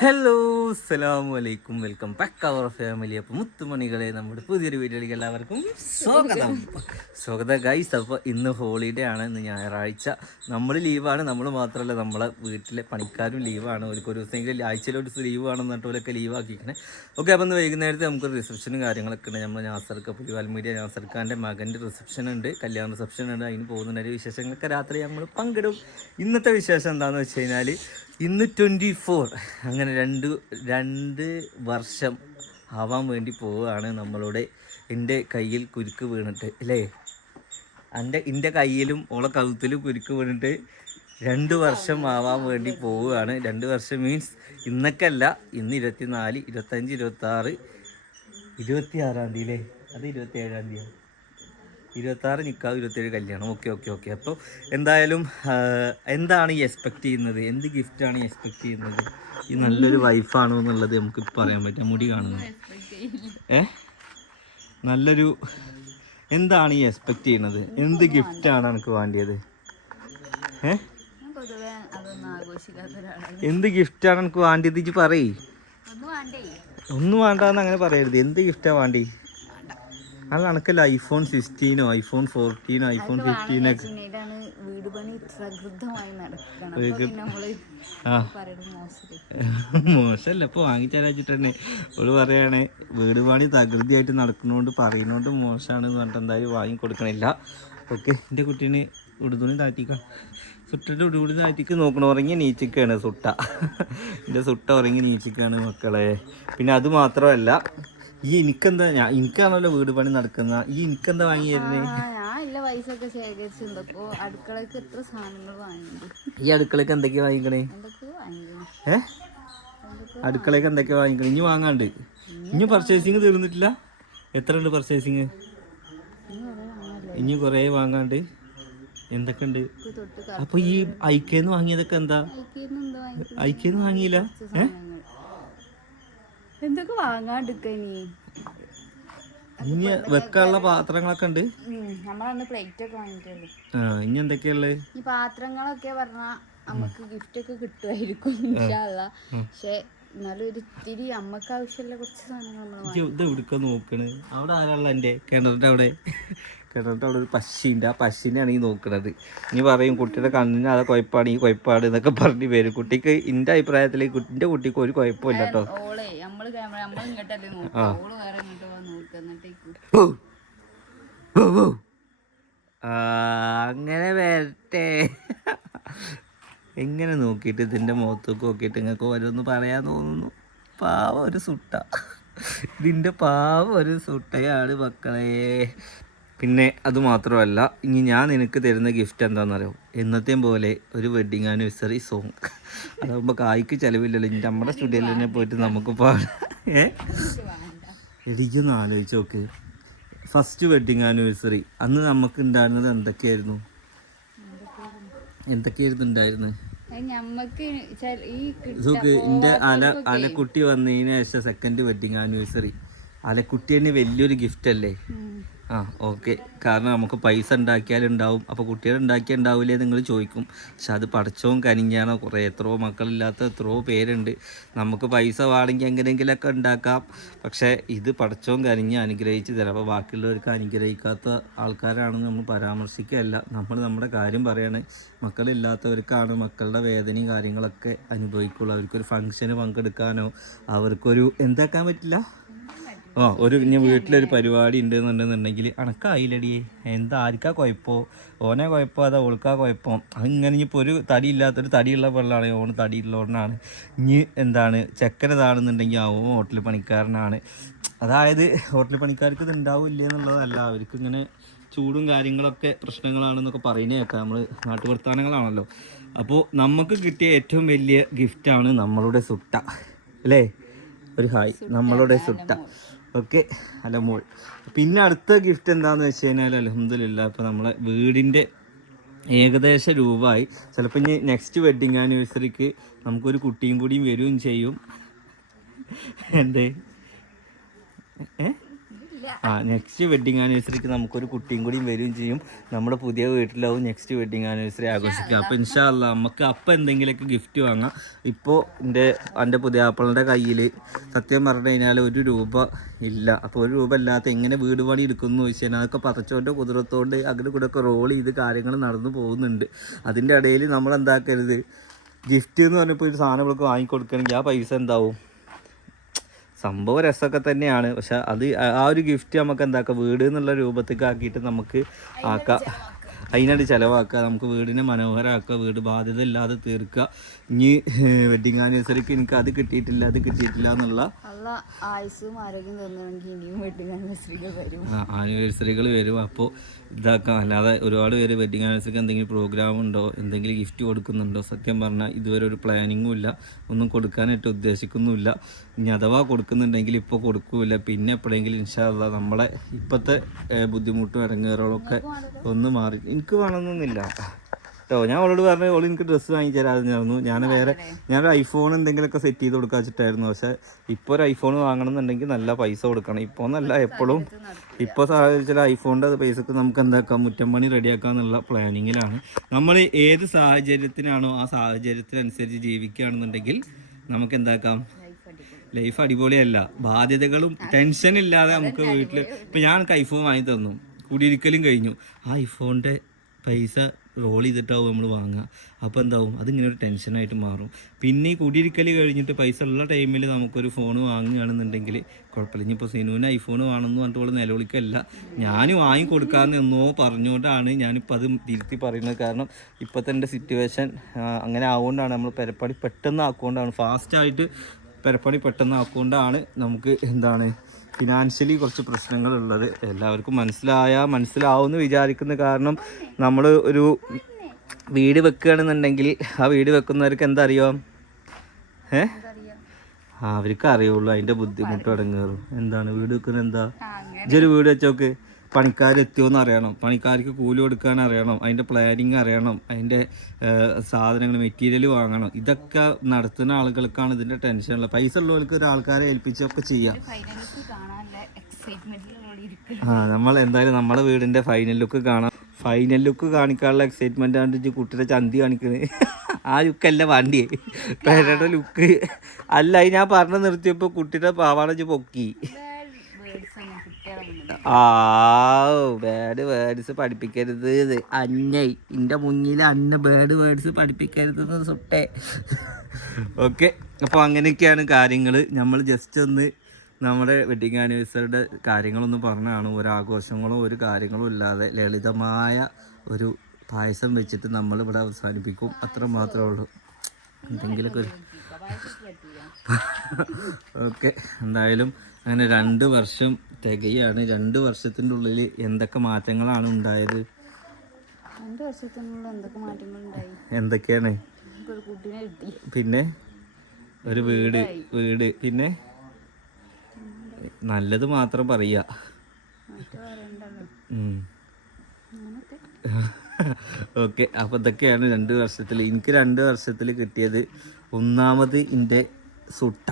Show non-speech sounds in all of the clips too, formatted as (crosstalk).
Hello അസ്സലാമു അലൈക്കും. Welcome back അവർ family അപ്പോൾ മുത്തുമണികളെ നമ്മുടെ പുതിയൊരു വീഡിയോയിലേക്ക് എല്ലാവർക്കും സ്വാഗതം. സ്വാഗതം ഗൈസ് അപ്പോൾ ഇന്ന് ഹോളിഡേ ആണ് ഇന്ന് ഞായറാഴ്ച. നമ്മൾ ലീവാണ് നമ്മൾ മാത്രമല്ല നമ്മളെ വീട്ടിലെ പണിക്കാരും ലീവാണ് അവർക്ക് ഒരു ദിവസമെങ്കിലും ആഴ്ചയിൽ ഒരു ദിവസം ലീവ് ആണെന്ന് പറഞ്ഞിട്ടൊക്കെ ലീവ് ആക്കിക്കണേ ഓക്കെ അപ്പോൾ ഇന്ന് വൈകുന്നേരത്തെ നമുക്ക് റിസപ്ഷനും കാര്യങ്ങളൊക്കെ ഉണ്ട്. നമ്മൾ നാസർക്ക് പുലിവാൽ മീഡിയ നാസർക്കാന്റെ മകന്റെ റിസപ്ഷൻ ഉണ്ട് കല്യാണ റിസപ്ഷൻ ഉണ്ട്. അതിന് പോകുന്ന ഒരു വിശേഷങ്ങളൊക്കെ രാത്രി നമ്മൾ പങ്കിടും. ഇന്നത്തെ വിശേഷം എന്താണെന്ന് വെച്ച് കഴിഞ്ഞാൽ ഇന്ന് ട്വന്റി ഫോർ അങ്ങനെ രണ്ട് രണ്ട് വർഷം ആവാൻ വേണ്ടി പോവുകയാണ് നമ്മളുടെ എന്റെ കയ്യിൽ കുരുക്ക് വീണിട്ട് അല്ലേ? എന്റെ എന്റെ കയ്യിലും ഓളെ കഴുത്തിലും കുരുക്ക് വീണിട്ട് രണ്ട് വർഷം ആവാൻ വേണ്ടി പോവുകയാണ്. രണ്ട് വർഷം മീൻസ് ഇന്നൊക്കെയല്ല ഇന്ന് ഇരുപത്തിനാല് ഇരുപത്തഞ്ച് ഇരുപത്താറ് ഇരുപത്തി ആറാം തീയതി അല്ലേ? അത് ഇരുപത്തി ഏഴാം തീയതി ഇരുപത്താറ് നിൽക്കാവ് ഇരുപത്തേഴ് കല്യാണം. ഓക്കെ ഓക്കെ ഓക്കെ അപ്പോൾ എന്തായാലും എന്താണ് ഈ എക്സ്പെക്ട് ചെയ്യുന്നത്? എന്ത് ഗിഫ്റ്റാണ് ഈ എക്സ്പെക്ട് ചെയ്യുന്നത്? ഈ നല്ലൊരു വൈഫാണോ എന്നുള്ളത് നമുക്ക് പറയാൻ പറ്റും. മുടി കാണുന്നു. ഏ? നല്ലൊരു എന്താണ് ഈ എക്സ്പെക്ട് ചെയ്യുന്നത്? എന്ത് ഗിഫ്റ്റാണ് എനിക്ക് വേണ്ടിയത്? ഏ? ഞാൻ പൊതുവെ അതൊന്നും ആഘോഷിക്കാത്ത ഒരാളാണ് എന്ത് ഗിഫ്റ്റാണ് എനിക്ക് വേണ്ടിയത്? ഇജ്ജ് പറയേ. ഒന്നും വേണ്ടാന്ന് അങ്ങനെ പറയരുത്. എന്ത് ഗിഫ്റ്റാണ് വേണ്ടി? അത് കണക്കല്ല ഐഫോൺ സിക്സ്റ്റീനോ ഐഫോൺ ഫോർട്ടീനോ ഐഫോൺ ഫിഫ്റ്റീനോ ഒക്കെ. പിന്നീടാണ് വീട് പണി പ്രകൃതമായി നടക്കണം. ആ. (laughs) മോശമല്ല ഇപ്പൊ വാങ്ങിച്ചരാച്ചിട്ട് തന്നെ അവൾ പറയാണ് വീട് പണി തകൃതിയായിട്ട് നടക്കുന്നോണ്ട് പറയുന്നോണ്ട് മോശമാണെന്ന് പറഞ്ഞിട്ട് എന്തായാലും വാങ്ങി കൊടുക്കണില്ല ഓക്കെ എന്റെ കുട്ടീനെ ഉടുതുണി താറ്റിക്കാം സുട്ടിട്ട് ഉടുതുണി താറ്റിക്ക് നോക്കണ? ഉറങ്ങി നീച്ചിക്കാണ് സുട്ട. (laughs) എന്റെ സുട്ട ഉറങ്ങി നീച്ചിക്കാണ് മക്കളെ. പിന്നെ അത് മാത്രമല്ല ഈ എനിക്കെന്താ ഞാൻ എനിക്കാണല്ലോ വീട് പണി നടക്കുന്ന. ഈ എനിക്കെന്താ വാങ്ങി തരുന്നേ ആ ഞാൻ പൈസ ഒക്കെ അടുക്കളക്ക് എത്ര സാധനങ്ങൾ ഈ അടുക്കളയ്ക്ക് എന്തൊക്കെയാ വാങ്ങിക്കണേ? ഏ? അടുക്കളക്ക് എന്തൊക്കെയാ വാങ്ങിക്കണേ? ഇനി വാങ്ങാണ്ട്. ഇനി പർച്ചേസിങ് തീർന്നിട്ടില്ല? എത്ര ഉണ്ട് പർച്ചേസിങ് ഇനി കുറെ വാങ്ങാണ്ട്. എന്തൊക്കെ ഉണ്ട് അപ്പൊ ഈ ഐക്കേന്ന് വാങ്ങിയതൊക്കെ എന്താ? ഐക്കേന്ന് വാങ്ങിയില്ല? ഏ? സാധനങ്ങൾ. എന്തൊക്കെ വാങ്ങാണ്ടിക്ക നീ ഇനി വെക്കാനുള്ള പാത്രങ്ങളൊക്കെ ഉണ്ട്. നമ്മളന്ന് പ്ലേറ്റ് ഒക്കെ വാങ്ങിയിട്ടുള്ളൂ ഇനി എന്തൊക്കെയുള്ളത് ഈ പാത്രങ്ങളൊക്കെ പറഞ്ഞാ നമുക്ക് ഗിഫ്റ്റ് ഒക്കെ കിട്ടുമായിരിക്കും പക്ഷെ എന്നാലും ഒരു ഇത്തിരി അമ്മയ്ക്ക് ആവശ്യമുള്ള കുറച്ച് സാധനങ്ങൾ നമ്മൾ ഇജ്ജ് ഇത് എവിടുക്ക നോക്കണ്? അവിടെ ആരാളെ എന്റെ കിണറിന്റെ അവിടെ. കിണറിന്റെ അവിടെ ഒരു പശിയുണ്ട് ആ പശിനെയാണ് ഈ നോക്കുന്നത് ഇനി പറയും കുട്ടിയുടെ കണ്ണിന് അത് കുഴപ്പമാണ് ഈ കുഴപ്പമാണ് എന്നൊക്കെ പറഞ്ഞ് വരും. കുട്ടിക്ക് എന്റെ അഭിപ്രായത്തിൽ എന്റെ കുട്ടിക്ക് ഒരു കുഴപ്പമില്ല കേട്ടോ അങ്ങനെ വരട്ടെ. എങ്ങനെ നോക്കിയിട്ട് ഇതിന്റെ മുഖത്തേക്ക് നോക്കിയിട്ട് നിങ്ങൾക്ക് ഓരോന്ന് പറയാൻ തോന്നുന്നു? പാവ ഒരു സുട്ട. ഇതിന്റെ പാവ ഒരു സുട്ടയാണ് മക്കളെ. പിന്നെ അത് മാത്രമല്ല ഇനി ഞാൻ നിനക്ക് തരുന്ന ഗിഫ്റ്റ് എന്താണെന്നറിയോ എന്നത്തെയും പോലെ ഒരു വെഡിങ് ആനിവേഴ്സറി സോങ് അതാകുമ്പോൾ കായ്ക്ക് ചിലവില്ലല്ലോ. ഇനി നമ്മുടെ സ്റ്റുഡിയോയിൽ തന്നെ പോയിട്ട് നമുക്ക് പാടാം ഏ? എനിക്കൊന്ന് ആലോചിച്ച് നോക്ക്. ഫസ്റ്റ് വെഡിങ് ആനിവേഴ്സറി അന്ന് നമുക്ക് ഉണ്ടായിരുന്നത് എന്തൊക്കെയായിരുന്നു? എന്തൊക്കെയായിരുന്നു ഉണ്ടായിരുന്നത്? ഇതൊക്കെ എന്റെ അല അലക്കുട്ടി വന്നതിന് ശേഷം സെക്കൻഡ് വെഡിങ് ആനിവേഴ്സറി അലക്കുട്ടി തന്നെ വലിയൊരു ഗിഫ്റ്റ് അല്ലേ. ആ ഓക്കെ. കാരണം നമുക്ക് പൈസ ഉണ്ടാക്കിയാലുണ്ടാവും. അപ്പോൾ കുട്ടികൾ ഉണ്ടാക്കിയാൽ ഉണ്ടാവില്ലേ നിങ്ങൾ ചോദിക്കും. പക്ഷെ അത് പഠിച്ചവും കനിഞ്ഞാണോ? കുറേ എത്രയോ മക്കളില്ലാത്ത എത്രയോ പേരുണ്ട്. നമുക്ക് പൈസ വേണമെങ്കിൽ എങ്ങനെയെങ്കിലൊക്കെ ഉണ്ടാക്കാം. പക്ഷേ ഇത് പഠിച്ചവും കനിഞ്ഞ് അനുഗ്രഹിച്ച് തരാം. അപ്പോൾ ബാക്കിയുള്ളവർക്ക് അനുഗ്രഹിക്കാത്ത ആൾക്കാരാണെന്ന് നമ്മൾ പരാമർശിക്കുകയല്ല. നമ്മൾ നമ്മുടെ കാര്യം പറയാണ്. മക്കളില്ലാത്തവർക്കാണ് മക്കളുടെ വേദനയും കാര്യങ്ങളൊക്കെ അനുഭവിക്കുള്ളൂ. അവർക്കൊരു ഫംഗ്ഷന് പങ്കെടുക്കാനോ അവർക്കൊരു എന്താക്കാൻ പറ്റില്ല? ആ ഒരു ഇനി വീട്ടിലൊരു പരിപാടി ഉണ്ടെന്നുണ്ടെന്നുണ്ടെങ്കിൽ അണക്കായില്ലടിയേ എന്താ ആർക്കാ കുഴപ്പമോ ഓനെ കുഴപ്പം അതാ ഓൾക്കാ കുഴപ്പം. അങ്ങനെ ഇനിയിപ്പോൾ ഒരു തടി ഇല്ലാത്തൊരു തടിയുള്ള പെള്ളാണ് ഓണ് തടിയുള്ളവനാണ് ഇനി എന്താണ് ചെക്കനതാണെന്നുണ്ടെങ്കിൽ ആ ഓൻ ഹോട്ടൽ പണിക്കാരനാണ്. അതായത് ഹോട്ടൽ പണിക്കാർക്ക് ഇത് ഉണ്ടാവില്ല എന്നുള്ളതല്ല അവർക്ക് ഇങ്ങനെ ചൂടും കാര്യങ്ങളൊക്കെ പ്രശ്നങ്ങളാണെന്നൊക്കെ പറയുന്നത് കേൾക്കാം. നമ്മൾ നാട്ടുവർത്താനങ്ങളാണല്ലോ. അപ്പോൾ നമുക്ക് കിട്ടിയ ഏറ്റവും വലിയ ഗിഫ്റ്റാണ് നമ്മളുടെ സുട്ട. അല്ലേ? ഒരു ഹായ് നമ്മളുടെ സുട്ട. ഓക്കെ. അല്ല മോൾ. പിന്നെ അടുത്ത ഗിഫ്റ്റ് എന്താന്ന് വെച്ച് കഴിഞ്ഞാൽ അലഹമില്ല ഇപ്പോൾ നമ്മളെ വീടിന്റെ ഏകദേശ രൂപമായി. ചിലപ്പോൾ ഇനി നെക്സ്റ്റ് വെഡിങ് ആനിവേഴ്സറിക്ക് നമുക്കൊരു കുട്ടിയും കൂടിയും വരികയും ചെയ്യും. എന്തേ? ഏ? ആ നെക്സ്റ്റ് വെഡിങ് ആനിവേഴ്സറിക്ക് നമുക്കൊരു കുട്ടിയും കൂടി വരികയും ചെയ്യും. നമ്മുടെ പുതിയ വീട്ടിലാവും നെക്സ്റ്റ് വെഡിങ് ആനിവേഴ്സറി ആഘോഷിക്കുക. അപ്പോൾ ഇൻഷാല്ല നമുക്ക് അപ്പം എന്തെങ്കിലുമൊക്കെ ഗിഫ്റ്റ് വാങ്ങാം. ഇപ്പോൾ എന്റെ എന്റെ പുതിയ ആപ്പിളിന്റെ കയ്യിൽ സത്യം പറഞ്ഞു കഴിഞ്ഞാൽ ഒരു രൂപ ഇല്ല. അപ്പോൾ ഒരു രൂപ ഇല്ലാത്ത എങ്ങനെ വീട് പണി എടുക്കുന്നു ചോദിച്ചു കഴിഞ്ഞാൽ അതൊക്കെ പതച്ചോന്റെ കുതിരത്തോണ്ട് അങ്ങനെ കൂടെ ഒക്കെ റോൾ ചെയ്ത് കാര്യങ്ങൾ നടന്നു പോകുന്നുണ്ട്. അതിന്റെ ഇടയിൽ നമ്മൾ എന്താക്കരുത് ഗിഫ്റ്റ് എന്ന് പറഞ്ഞപ്പോൾ ഒരു സാധനം നമുക്ക് വാങ്ങിക്കൊടുക്കണമെങ്കിൽ ആ പൈസ എന്താവും? സംഭവം രസമൊക്കെ തന്നെയാണ്. പക്ഷെ അത് ആ- ഒരു ഗിഫ്റ്റ് നമുക്ക് എന്താക്കാം? വീട് എന്നുള്ള രൂപത്തേക്ക് ആക്കിയിട്ട് നമുക്ക് ആക്കാം. അതിനായിട്ട് ചിലവാക്കുക നമുക്ക് വീടിനെ മനോഹരമാക്കുക വീട് ബാധ്യത ഇല്ലാതെ തീർക്കുക. ഇനി വെഡിങ് ആനിവേഴ്സറിക്ക് എനിക്ക് അത് കിട്ടിയിട്ടില്ല അത് കിട്ടിയിട്ടില്ല എന്നുള്ള ആനിവേഴ്സറികൾ വരും. അപ്പോൾ ഇതാക്കാം. അല്ലാതെ ഒരുപാട് പേര് വെഡിങ് ആനിവേഴ്സറിക്ക് എന്തെങ്കിലും പ്രോഗ്രാം ഉണ്ടോ എന്തെങ്കിലും ഗിഫ്റ്റ് കൊടുക്കുന്നുണ്ടോ സത്യം പറഞ്ഞാൽ ഇതുവരെ ഒരു പ്ലാനിങ്ങും ഇല്ല. ഒന്നും കൊടുക്കാനായിട്ട് ഉദ്ദേശിക്കുന്നുമില്ല. ഇനി അഥവാ കൊടുക്കുന്നുണ്ടെങ്കിൽ ഇപ്പോൾ കൊടുക്കൂല പിന്നെ എപ്പോഴെങ്കിലും ഇൻഷാല്ല നമ്മളെ ഇപ്പോഴത്തെ ബുദ്ധിമുട്ടും ഇടങ്ങേറുകളൊക്കെ ഒന്ന് മാറി. എനിക്ക് വേണമെന്നൊന്നുമില്ല കേട്ടോ ഞാൻ അവളോട് പറഞ്ഞു ഓൾ എനിക്ക് ഡ്രസ്സ് വാങ്ങിച്ചു തരാമെന്നായിരുന്നു ഞാൻ വേറെ ഞാനൊരു ഐഫോൺ എന്തെങ്കിലുമൊക്കെ സെറ്റ് ചെയ്ത് കൊടുക്കാൻ വെച്ചിട്ടായിരുന്നു. പക്ഷേ ഇപ്പോൾ ഒരു ഐഫോൺ വാങ്ങണം എന്നുണ്ടെങ്കിൽ നല്ല പൈസ കൊടുക്കണം. ഇപ്പോൾ എന്നല്ല എപ്പോഴും ഇപ്പോൾ സാഹചര്യത്തിൽ ഐഫോണിന്റെ പൈസക്ക് നമുക്ക് എന്താക്കാം മുറ്റം പണി റെഡിയാക്കാം എന്നുള്ള പ്ലാനിങ്ങിലാണ് നമ്മൾ ഏത് സാഹചര്യത്തിനാണോ ആ സാഹചര്യത്തിനനുസരിച്ച് ജീവിക്കുകയാണെന്നുണ്ടെങ്കിൽ നമുക്ക് എന്താക്കാം ലൈഫ് അടിപൊളിയല്ല. ബാധ്യതകളും ടെൻഷൻ ഇല്ലാതെ നമുക്ക് വീട്ടിൽ ഇപ്പം ഞാൻ ഐഫോൺ വാങ്ങി തന്നു. കുടിയിരിക്കലും കഴിഞ്ഞു. ആ ഐഫോണിന്റെ പൈസ റോൾ ചെയ്തിട്ടാവും നമ്മൾ വാങ്ങുക അപ്പോൾ എന്താവും? അതിങ്ങനെ ഒരു ടെൻഷനായിട്ട് മാറും. പിന്നെ ഈ കുടിയിരിക്കൽ കഴിഞ്ഞിട്ട് പൈസ ഉള്ള ടൈമിൽ നമുക്കൊരു ഫോൺ വാങ്ങുകയാണെന്നുണ്ടെങ്കിൽ കുഴപ്പമില്ല. ഇനിയിപ്പോൾ സിനുവിന് ഐഫോൺ വേണമെന്ന് പറഞ്ഞിട്ട് അവൾ നിലവിളിക്കല്ല. ഞാൻ വാങ്ങി കൊടുക്കാമെന്ന് എന്നോ പറഞ്ഞുകൊണ്ടാണ് ഞാനിപ്പോൾ അത് തിരുത്തി പറയുന്നത്. കാരണം ഇപ്പോഴത്തെ എന്റെ സിറ്റുവേഷൻ അങ്ങനെ ആവുകൊണ്ടാണ് നമ്മൾ പെരപ്പടി പെട്ടെന്ന് ആക്കുകൊണ്ടാണ് ഫാസ്റ്റായിട്ട് പെരപ്പണി പെട്ടെന്ന് ആക്കുകൊണ്ടാണ് നമുക്ക് എന്താണ് ഫിനാൻഷ്യലി കുറച്ച് പ്രശ്നങ്ങളുള്ളത്. എല്ലാവർക്കും മനസ്സിലായ മനസ്സിലാവുമെന്ന് വിചാരിക്കുന്ന കാരണം നമ്മൾ ഒരു വീട് വെക്കുകയാണെന്നുണ്ടെങ്കിൽ ആ വീട് വെക്കുന്നവർക്ക് എന്താ അറിയാം ഏ അവർക്ക് അറിയുള്ളൂ അതിന്റെ ബുദ്ധിമുട്ട് അടങ്ങേറും. എന്താണ് വീട് വെക്കുന്നത് എന്താ? ഇതൊരു വീട് വെച്ചോക്ക്. പണിക്കാർ എത്തിയോന്ന് അറിയണം. പണിക്കാർക്ക് കൂലി കൊടുക്കാൻ അറിയണം. അതിന്റെ പ്ലാനിങ് അറിയണം. അതിന്റെ സാധനങ്ങൾ മെറ്റീരിയൽ വാങ്ങണം. ഇതൊക്കെ നടത്തുന്ന ആളുകൾക്കാണ് ഇതിന്റെ ടെൻഷനുള്ളത് പൈസ ഉള്ളവർക്ക് ഒരു ആൾക്കാരെ ഏൽപ്പിച്ചൊക്കെ ചെയ്യാം. നമ്മൾ എന്തായാലും നമ്മുടെ വീടിന്റെ ഫൈനൽ ലുക്ക് കാണാം. ഫൈനൽ ലുക്ക് കാണിക്കാനുള്ള എക്സൈറ്റ്മെന്റ് ആണ് കുട്ടിയുടെ ചന്തി കാണിക്കുന്നത് ആ ലുക്കല്ല വണ്ടിയെ. പേരുടെ ലുക്ക് അല്ല ഞാൻ പറഞ്ഞു നിർത്തിയപ്പോൾ കുട്ടിയുടെ പാവാട ഇജ്ജ് പൊക്കി. ആ ബാഡ് വേർഡ്സ് പഠിപ്പിക്കരുത് അന്നൈ എന്റെ മുന്നിൽ അന്ന ബാഡ് വേർഡ്സ് പഠിപ്പിക്കരുത് സുട്ടേ ഓക്കെ അപ്പോൾ അങ്ങനെയൊക്കെയാണ് കാര്യങ്ങൾ നമ്മൾ ജസ്റ്റ് ഒന്ന് നമ്മുടെ വെഡിങ് ആനിവേഴ്സറിയുടെ കാര്യങ്ങളൊന്നും പറഞ്ഞാണ്. ഒരു ആഘോഷങ്ങളോ ഒരു കാര്യങ്ങളോ ഇല്ലാതെ ലളിതമായ ഒരു പായസം വെച്ചിട്ട് നമ്മൾ ഇവിടെ അവസാനിപ്പിക്കും. അത്ര മാത്രമേ ഉള്ളൂ. എന്തെങ്കിലുമൊക്കെ ഒരു ഓക്കെ. എന്തായാലും അങ്ങനെ രണ്ട് വർഷം തികയാണ്. രണ്ട് വർഷത്തിന്റെ ഉള്ളിൽ എന്തൊക്കെ മാറ്റങ്ങളാണ് ഉണ്ടായത്? രണ്ട് വർഷത്തിനുള്ളിൽ എന്തൊക്കെ മാറ്റങ്ങളുണ്ടായി എന്തൊക്കെയാണ്? ഒരു കുട്ടീനെ പിന്നെ? ഒരു വീട്. വീട്. പിന്നെ? നല്ലത് മാത്രം പറയുക ഓക്കെ അപ്പോൾ ഇതൊക്കെയാണ് രണ്ട് വർഷത്തിൽ എനിക്ക് രണ്ട് വർഷത്തിൽ കിട്ടിയത് ഒന്നാമത് എന്റെ സുട്ട.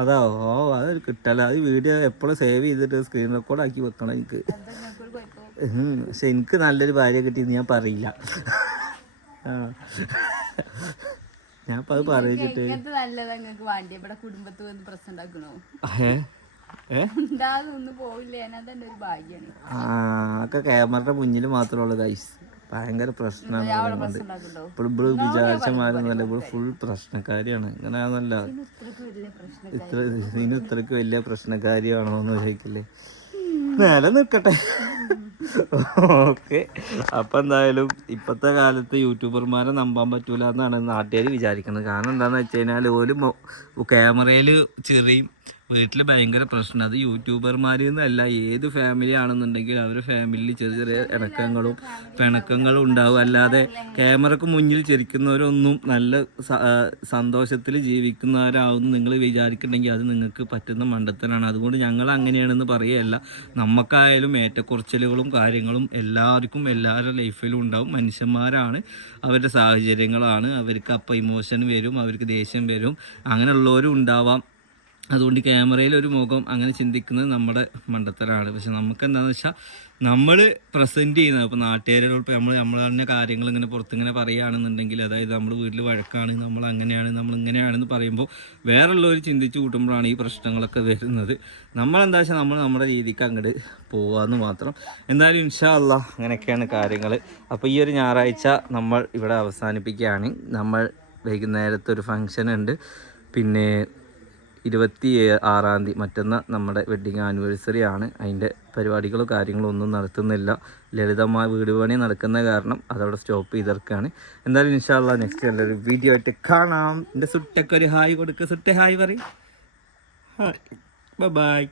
അതാ ഓ അത് കിട്ടല അത് വീഡിയോ എപ്പോഴും സേവ് ചെയ്തിട്ട് സ്ക്രീൻ റെക്കോർഡ് ആക്കി വെക്കണം എനിക്ക്. പക്ഷെ എനിക്ക് നല്ലൊരു ഭാര്യ കിട്ടിയെന്ന് ഞാൻ പറയില്ല. ആ. ഞാൻ അത് പറയിച്ചിട്ട് ഇങ്ങനത്തെ നല്ലത് നിങ്ങൾക്ക് വേണ്ടി ഇവിടെ കുടുംബത്ത് വന്ന് പ്രശ്നം ഉണ്ടാക്കണോ? ഏ? ഏ? ഉണ്ടാകുന്ന പോവില്ല? അതിനകത്ത് എന്റെ ഒരു ആ ഒക്കെ ക്യാമറയുടെ മുന്നിൽ മാത്രമുള്ള ഗൈസ് ഭയങ്കര പ്രശ്നമാണ് ഇപ്പോൾ ഇവിടെ വിചാരിച്ച മാരൊന്നുമല്ല ഇവിടെ ഫുൾ പ്രശ്നക്കാരിയാണ്. വലിയ പ്രശ്നം ഇത്ര ഇതിന് ഇത്രക്ക് വലിയ പ്രശ്നക്കാരിയാണോ എന്ന് ചോദിക്കില്ലേ? നില നിൽക്കട്ടെ. ഓക്കെ. അപ്പം എന്തായാലും ഇപ്പോഴത്തെ കാലത്ത് യൂട്യൂബർമാരെ നമ്പാൻ പറ്റൂല എന്നാണ് നാട്ടുകാർ വിചാരിക്കുന്നത് കാരണം എന്താണെന്ന് വെച്ച് കഴിഞ്ഞാൽ ഒരു ക്യാമറയിൽ ചെറിയും വീട്ടിൽ ഭയങ്കര പ്രശ്നം. അത് യൂട്യൂബർമാർ എന്നല്ല ഏത് ഫാമിലി ആണെന്നുണ്ടെങ്കിൽ അവർ ഫാമിലിയിൽ ചെറിയ ചെറിയ ഇണക്കങ്ങളും പിണക്കങ്ങളും ഉണ്ടാവും. അല്ലാതെ ക്യാമറക്ക് മുന്നിൽ ചിരിക്കുന്നവരൊന്നും നല്ല സന്തോഷത്തിൽ ജീവിക്കുന്നവരാവുമെന്ന് നിങ്ങൾ വിചാരിക്കുന്നുണ്ടെങ്കിൽ അത് നിങ്ങൾക്ക് പറ്റുന്ന മണ്ടത്തനാണ് അതുകൊണ്ട് ഞങ്ങൾ അങ്ങനെയാണെന്ന് പറയുകയല്ല നമുക്കായാലും ഏറ്റക്കുറച്ചിലുകളും കാര്യങ്ങളും എല്ലാവർക്കും എല്ലാവരുടെ ലൈഫിലും ഉണ്ടാവും. മനുഷ്യന്മാരാണ് അവരുടെ സാഹചര്യങ്ങളാണ്. അവർക്ക് അപ്പം ഇമോഷൻ വരും അവർക്ക് ദേഷ്യം വരും. അങ്ങനെയുള്ളവരും ഉണ്ടാവാം. അതുകൊണ്ട് ക്യാമറയിൽ ഒരു മുഖം അങ്ങനെ ചിന്തിക്കുന്നത് നമ്മുടെ മണ്ടത്തരാണ്. പക്ഷെ നമുക്ക് എന്താണെന്ന് വെച്ചാൽ നമ്മൾ പ്രസന്റ് ചെയ്യുന്നത് അപ്പോൾ നാട്ടുകാരോട് നമ്മൾ നമ്മൾ തന്നെ കാര്യങ്ങൾ ഇങ്ങനെ പുറത്തിങ്ങനെ പറയുകയാണെന്നുണ്ടെങ്കിൽ അതായത് നമ്മൾ വീട്ടിൽ വഴക്കാണ് നമ്മൾ അങ്ങനെയാണ് നമ്മൾ ഇങ്ങനെയാണെന്ന് പറയുമ്പോൾ വേറെയുള്ളവർ ചിന്തിച്ച് കൂട്ടുമ്പോഴാണ് ഈ പ്രശ്നങ്ങളൊക്കെ വരുന്നത്. നമ്മളെന്താ വെച്ചാൽ നമ്മൾ നമ്മുടെ രീതിക്ക് അങ്ങോട്ട് പോവാന്ന് മാത്രം. എന്തായാലും ഇൻഷാ അല്ല അങ്ങനെയൊക്കെയാണ് കാര്യങ്ങൾ അപ്പോൾ ഈ ഒരു ഞായറാഴ്ച നമ്മൾ ഇവിടെ അവസാനിപ്പിക്കുകയാണ്. നമ്മൾ വൈകുന്നേരത്തെ ഒരു ഫങ്ഷൻ ഉണ്ട്. പിന്നെ ഇരുപത്തി ആറാം തീയതി മറ്റന്നാൾ നമ്മുടെ വെഡ്ഡിങ് ആനിവേഴ്സറി ആണ്. അതിന്റെ പരിപാടികളോ കാര്യങ്ങളോ ഒന്നും നടത്തുന്നില്ല. ലളിതമായ വീട് പണി നടക്കുന്ന കാരണം അതവിടെ സ്റ്റോപ്പ് ചെയ്തിരിക്കുകയാണ് എന്തായാലും ഇൻഷാല്ല നെക്സ്റ്റ് നല്ലൊരു വീഡിയോ ആയിട്ട് കാണാം. എന്റെ സുട്ടൊക്കെ ഒരു ഹായ് കൊടുക്കുക സുട്ടെ ഹായ് പറയും. ബൈ